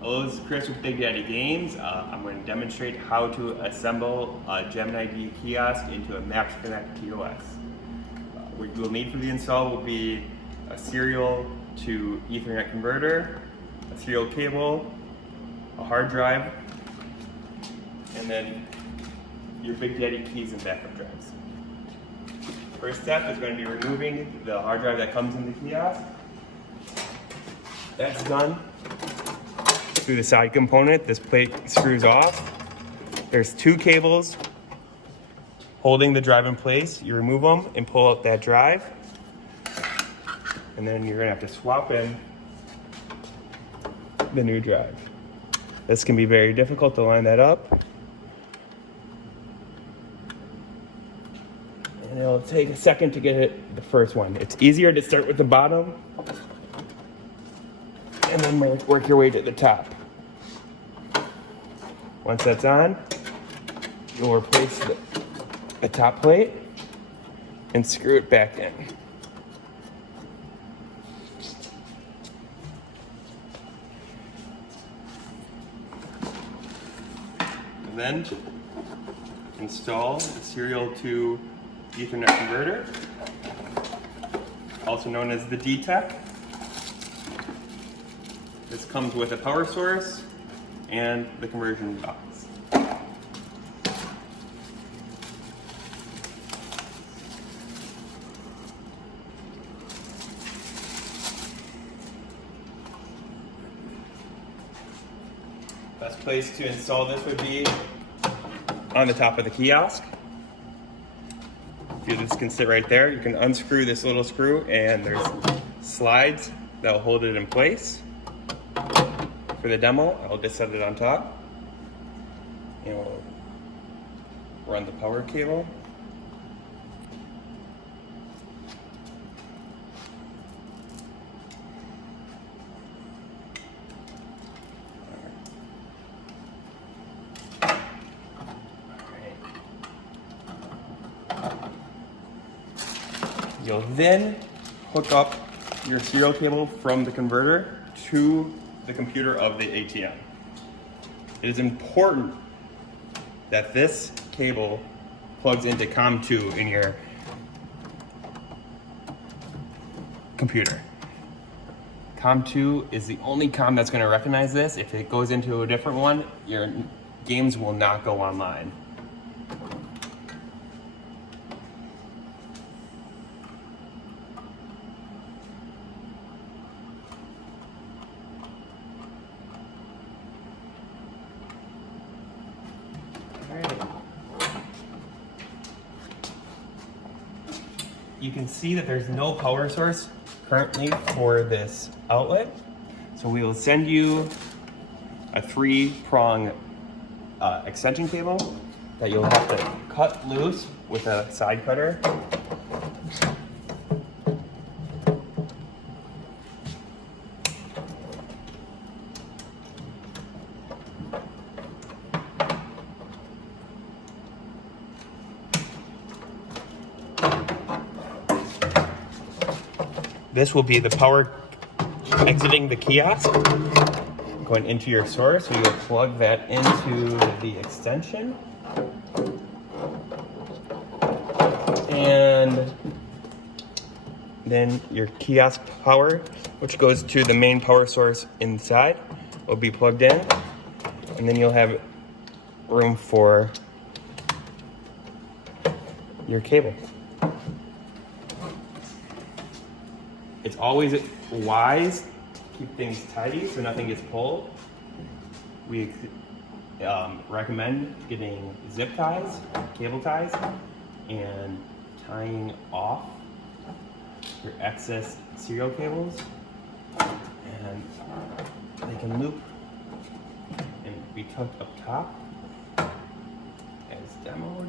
Hello, this is Chris with Big Daddy Games. I'm going to demonstrate how to assemble a Gemini-D Kiosk into a MaxConnect Kiosk. What you will need for the install will be a serial to Ethernet converter, a serial cable, a hard drive, and then your Big Daddy keys and backup drives. First step is going to be removing the hard drive that comes in the kiosk. That's done. Through the side component, this plate screws off. There's two cables holding the drive in place. You remove them and pull out that drive. And then you're gonna have to swap in the new drive. This can be very difficult to line that up. And it'll take a second to get it, the first one. It's easier to start with the bottom and then work your way to the top. Once that's on, you'll replace the top plate and screw it back in. And then install the serial to Ethernet converter, also known as the D-Tech. This comes with a power source and the conversion box. Best place to install this would be on the top of the kiosk. This can sit right there. You can unscrew this little screw and there's slides that will hold it in place. For the demo, I'll just set it on top and we'll run the power cable. You'll then hook up your serial cable from the converter to the computer of the ATM. It is important that this cable plugs into COM2 in your computer. COM2 is the only COM that's going to recognize this. If it goes into a different one, your games will not go online. You can see that there's no power source currently for this outlet. So we will send you a 3-prong extension cable that you'll have to cut loose with a side cutter. This will be the power exiting the kiosk, going into your source. So you'll plug that into the extension. And then your kiosk power, which goes to the main power source inside, will be plugged in. And then you'll have room for your cable. It's always wise to keep things tidy so nothing gets pulled. We recommend getting zip ties, cable ties, and tying off your excess serial cables. And they can loop and be tucked up top as demoed.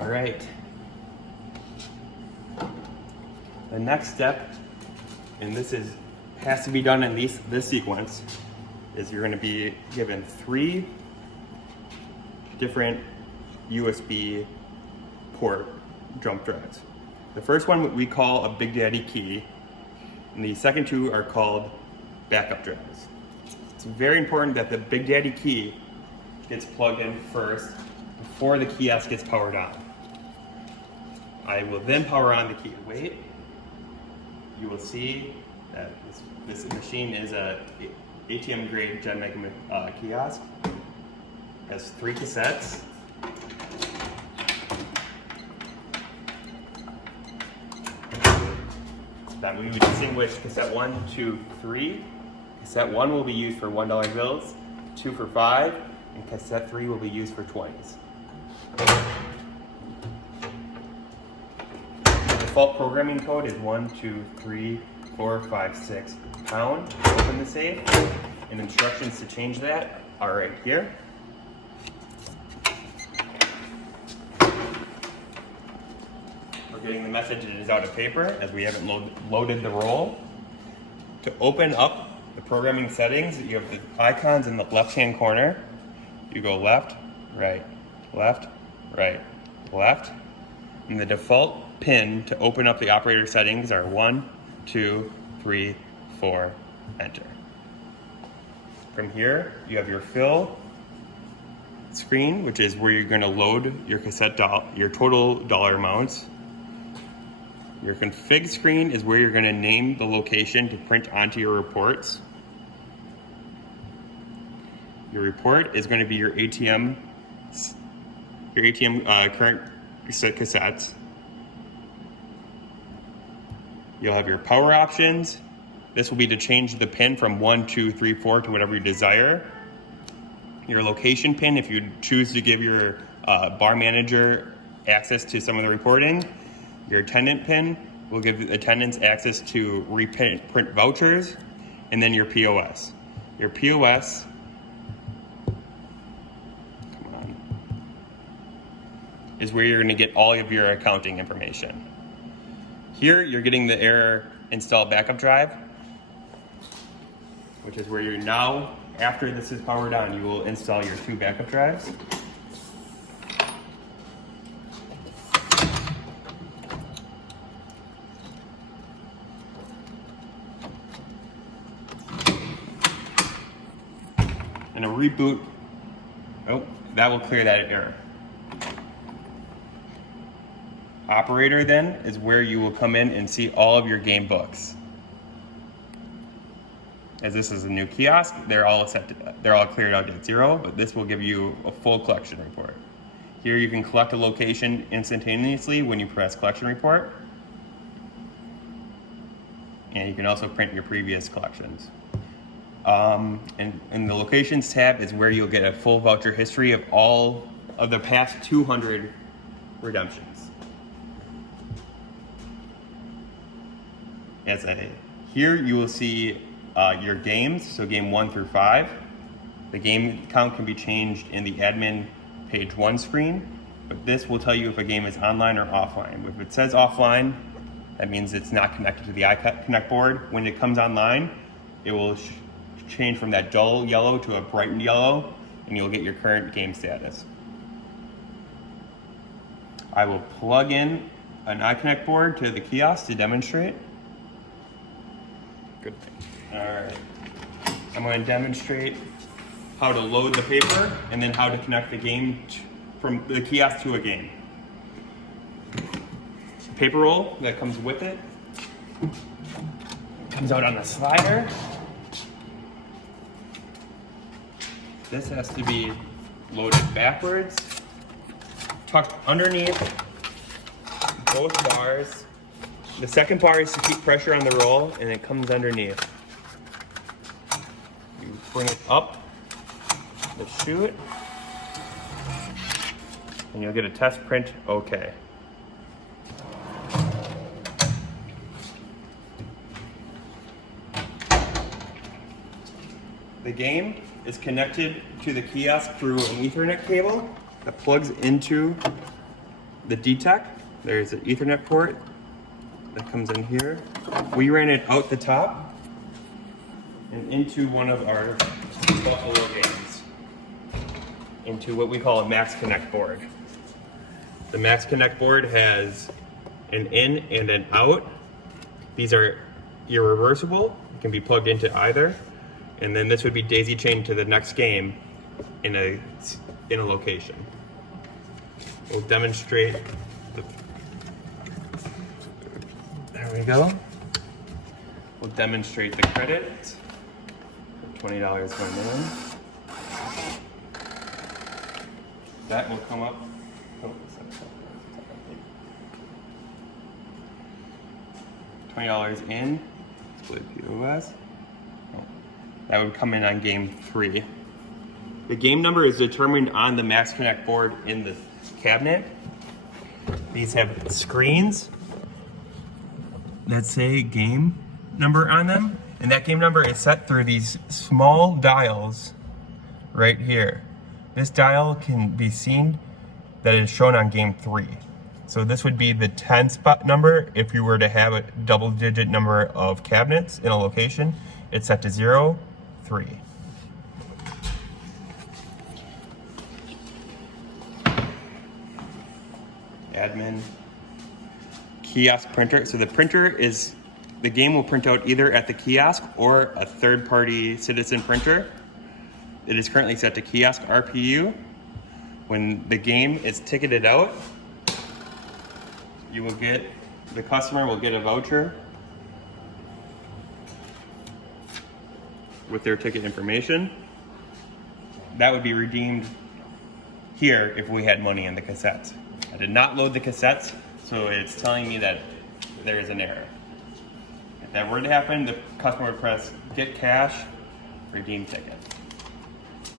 All right. The next step, and this has to be done in this sequence, is you're going to be given 3 different USB port jump drives. The first one we call a Big Daddy key, and the second two are called backup drives. It's very important that the Big Daddy key gets plugged in first before the kiosk gets powered on. I will then power on the key. Wait. You will see that this machine is a ATM grade Genmega kiosk. It has 3 cassettes. That we would distinguish cassette 1, 2, 3. Cassette 1 will be used for $1 bills, 2 for 5, and cassette 3 will be used for 20s. The default programming code is 1, 2, 3, 4, 5, 6 pound to open the safe, and instructions to change that are right here. We're getting the message it is out of paper as we haven't loaded the roll. To open up the programming settings, you have the icons in the left-hand corner. You go left, right, left, right, left. And the default pin to open up the operator settings are 1, 2, 3, 4, enter. From here, you have your fill screen, which is where you're going to load your cassette your total dollar amounts. Your config screen is where you're going to name the location to print onto your reports. Your report is going to be your ATM current cassettes. You'll have your power options. This will be to change the pin from 1, 2, 3, 4 to whatever you desire. Your location pin, if you choose to give your bar manager access to some of the reporting. Your attendant pin will give attendants access to print vouchers, and then your POS. Your POS, is where you're going to get all of your accounting information. Here, you're getting the error install backup drive, which is where you're now, after this is powered on, you will install your 2 backup drives. And a reboot, that will clear that error. Operator then is where you will come in and see all of your game books. As this is a new kiosk, they're all cleared out at 0, but this will give you a full collection report. Here you can collect a location instantaneously when you press collection report. And you can also print your previous collections. And the locations tab is where you'll get a full voucher history of all of the past 200 redemptions. Here you will see your games, so game 1 through 5. The game count can be changed in the admin page 1 screen, but this will tell you if a game is online or offline. If it says offline, that means it's not connected to the MaxConnect board. When it comes online, it will change from that dull yellow to a brightened yellow, and you'll get your current game status. I will plug in an iConnect board to the kiosk to demonstrate. Good. All right. I'm going to demonstrate how to load the paper and then how to connect the game from the kiosk to a game. Paper roll that comes with it comes out on the slider. This has to be loaded backwards, tucked underneath both bars. The second bar is to keep pressure on the roll, and it comes underneath. You bring it up the chute, and you'll get a test print OK. The game is connected to the kiosk through an Ethernet cable that plugs into the DTEC. There's an Ethernet port that comes in here. We ran it out the top and into one of our Buffalo games, into what we call a MaxConnect board. The MaxConnect board has an in and an out. These are irreversible. It can be plugged into either. And then this would be daisy chained to the next game in a location. We'll demonstrate. There we go. We'll demonstrate the credit. $20 going in. That will come up. $20 in. Split POS. That would come in on game 3. The game number is determined on the MaxConnect board in the cabinet. These have screens that say game number on them, and that game number is set through these small dials right here. This dial can be seen that is shown on game 3. So this would be the 10 spot number. If you were to have a double digit number of cabinets in a location, it's set to 0, 3. Admin. Kiosk printer. So the printer is, the game will print out either at the kiosk or a third-party citizen printer. It is currently set to kiosk RPU. When the game is ticketed out, the customer will get a voucher with their ticket information. That would be redeemed here if we had money in the cassettes. I did not load the cassettes, so it's telling me that there is an error. If that were to happen, the customer would press get cash, redeem ticket.